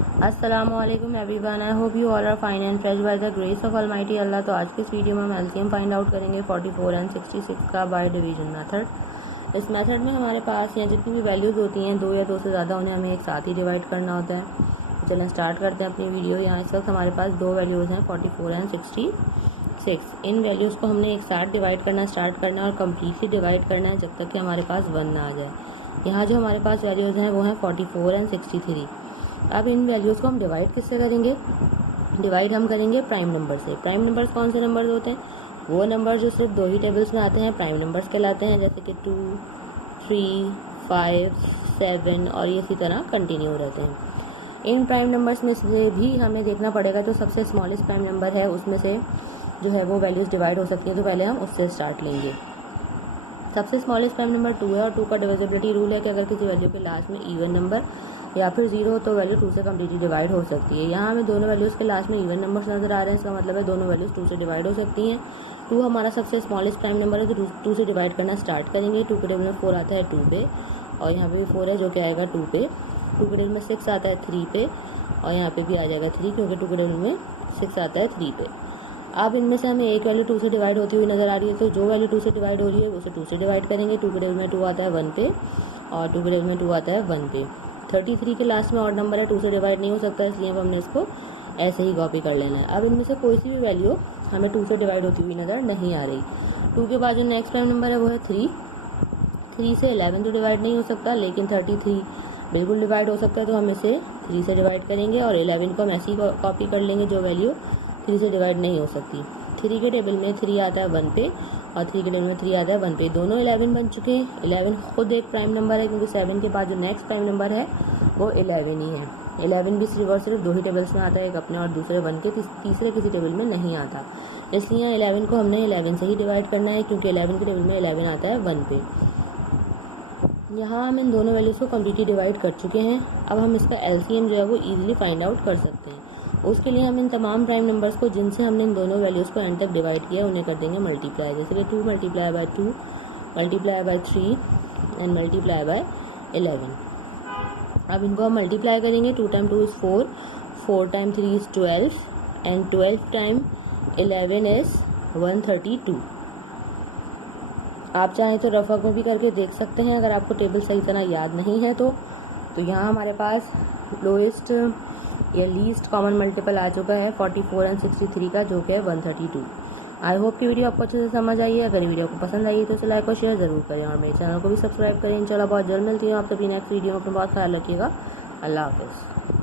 अस्सलामुअलैकुम everyone, I hope you all are fine and fresh by the grace of almighty Allah. तो आज की इस वीडियो में हम एलसीएम फाइंड आउट करेंगे 44 एंड 66 का बाय डिवीजन मेथड। इस मेथड में हमारे पास हैं जितनी भी वैल्यूज़ होती हैं, दो या दो से ज़्यादा, उन्हें हमें एक साथ ही डिवाइड करना होता है। तो चलें स्टार्ट करते हैं अपनी वीडियो। यहाँ इस वक्त हमारे पास दो वैल्यूज़ हैं 44 एंड 66। इन वैल्यूज़ को हमने एक साथ डिवाइड करना स्टार्ट करना और कम्प्लीटली डिवाइड करना है जब तक कि हमारे पास 1 ना आ जाए। यहाँ जो हमारे पास वैल्यूज़ हैं वो हैं 44 एंड 63। अब इन वैल्यूज़ को हम डिवाइड किससे करेंगे? डिवाइड हम करेंगे प्राइम नंबर से। प्राइम नंबर्स कौन से नंबर्स होते हैं? वो नंबर जो सिर्फ दो ही टेबल्स में आते हैं प्राइम नंबर्स कहलाते हैं, जैसे कि 2, 3, 5, 7 और ये इसी तरह कंटिन्यू रहते हैं। इन प्राइम नंबर्स में से भी हमें देखना पड़ेगा, तो सबसे स्मॉलेस्ट प्राइम नंबर है उसमें से जो है वो वैल्यूज़ डिवाइड हो सकती हैं, तो पहले हम उससे स्टार्ट लेंगे। सबसे स्मॉलेस्ट प्राइम नंबर 2 है और 2 का डिविजिबिलिटी रूल है कि अगर किसी वैल्यू के लास्ट में इवन नंबर या फिर 0 हो तो वैल्यू 2 से कम्प्लीटली डिवाइड हो सकती है। यहाँ हमें दोनों वैल्यूज़ के लास्ट में इवन नंबर्स नजर आ रहे हैं, इसका मतलब है दोनों वैल्यूज़ 2 से डिवाइड हो सकती हैं। 2 हमारा सबसे स्मॉलेस्ट प्राइम नंबर है, तो 2 से डिवाइड करना स्टार्ट करेंगे। 2 के टेबल में 4 आता है 2 पे और यहाँ पे भी 4 है जो कि आएगा 2 पे। 2 के टेबल में 6 आता है 3 पे और यहाँ पे भी आ जाएगा 3, क्योंकि 2 के टेबल में 6 आता है 3 पे। अब इनमें से हमें एक वैल्यू 2 से डिवाइड होती हुई नज़र आ रही है, तो जो वैल्यू 2 से डिवाइड हो रही है उसे 2 से डिवाइड करेंगे। 2 के टेबल में 2 आता है 1 पे और 2 के टेबल में 2 आता है 1 पे। 33 के लास्ट में ऑड नंबर है, 2 से डिवाइड नहीं हो सकता, इसलिए अब हमने इसको ऐसे ही कॉपी कर लेना है। अब इनमें से कोई सी भी वैल्यू हमें 2 से डिवाइड होती हुई नज़र नहीं आ रही। 2 के बाद जो नेक्स्ट प्राइम नंबर है वो है 3। 3 से 11 तो डिवाइड नहीं हो सकता, लेकिन 33 बिल्कुल डिवाइड हो सकता है, तो हम इसे 3 से डिवाइड करेंगे और 11 को हम ऐसी कॉपी कर लेंगे जो वैल्यू 3 से डिवाइड नहीं हो सकती। 3 के टेबल में 3 आता है 1 पे और 3 के टेबल में 3 आता है 1 पे। दोनों 11 बन चुके हैं। 11 खुद एक प्राइम नंबर है, क्योंकि 7 के बाद जो नेक्स्ट प्राइम नंबर है वो 11 ही है। 11 भी सिर्फ दो ही टेबल्स में आता है, एक अपने और दूसरे 1 के, तीसरे किसी टेबल में नहीं आता। इसलिए 11 को हमने 11 से ही डिवाइड करना है, क्योंकि 11 के टेबल में 11 आता है 1 पे। यहाँ हम इन दोनों वैल्यूज़ को कम्प्लीटली डिवाइड कर चुके हैं। अब हम इसका एलसीएम जो है वो ईजिली फाइंड आउट कर सकते हैं। उसके लिए हम इन तमाम प्राइम नंबर्स को जिनसे हमने इन दोनों वैल्यूज़ को एंड तक डिवाइड किया उन्हें कर देंगे मल्टीप्लाई, जैसे कि 2 multiply by 2, multiply by 3 and multiply by 11। अब इनको हम मल्टीप्लाई करेंगे। 2 time 2 is 4, 4 time 3 is 12 and 12 time 11 is 132। आप चाहें तो रफा को भी करके देख सकते हैं अगर आपको टेबल सही तरह याद नहीं है तो। यहाँ हमारे पास लोएस्ट या लीस्ट कॉमन मल्टीपल आ चुका है 44 एंड 63 का, जो कि है 132। आई होप कि वीडियो आपको अच्छे से समझ आई है। अगर वीडियो आपको पसंद आई है तो इसे लाइक और शेयर ज़रूर करें और मेरे चैनल को भी सब्सक्राइब करें। इंशाल्लाह बहुत जल्द मिलती हूँ आप सभी नेक्स्ट वीडियो में। अपना बहुत ख्याल रखिएगा। अल्लाह हाफ़िज़।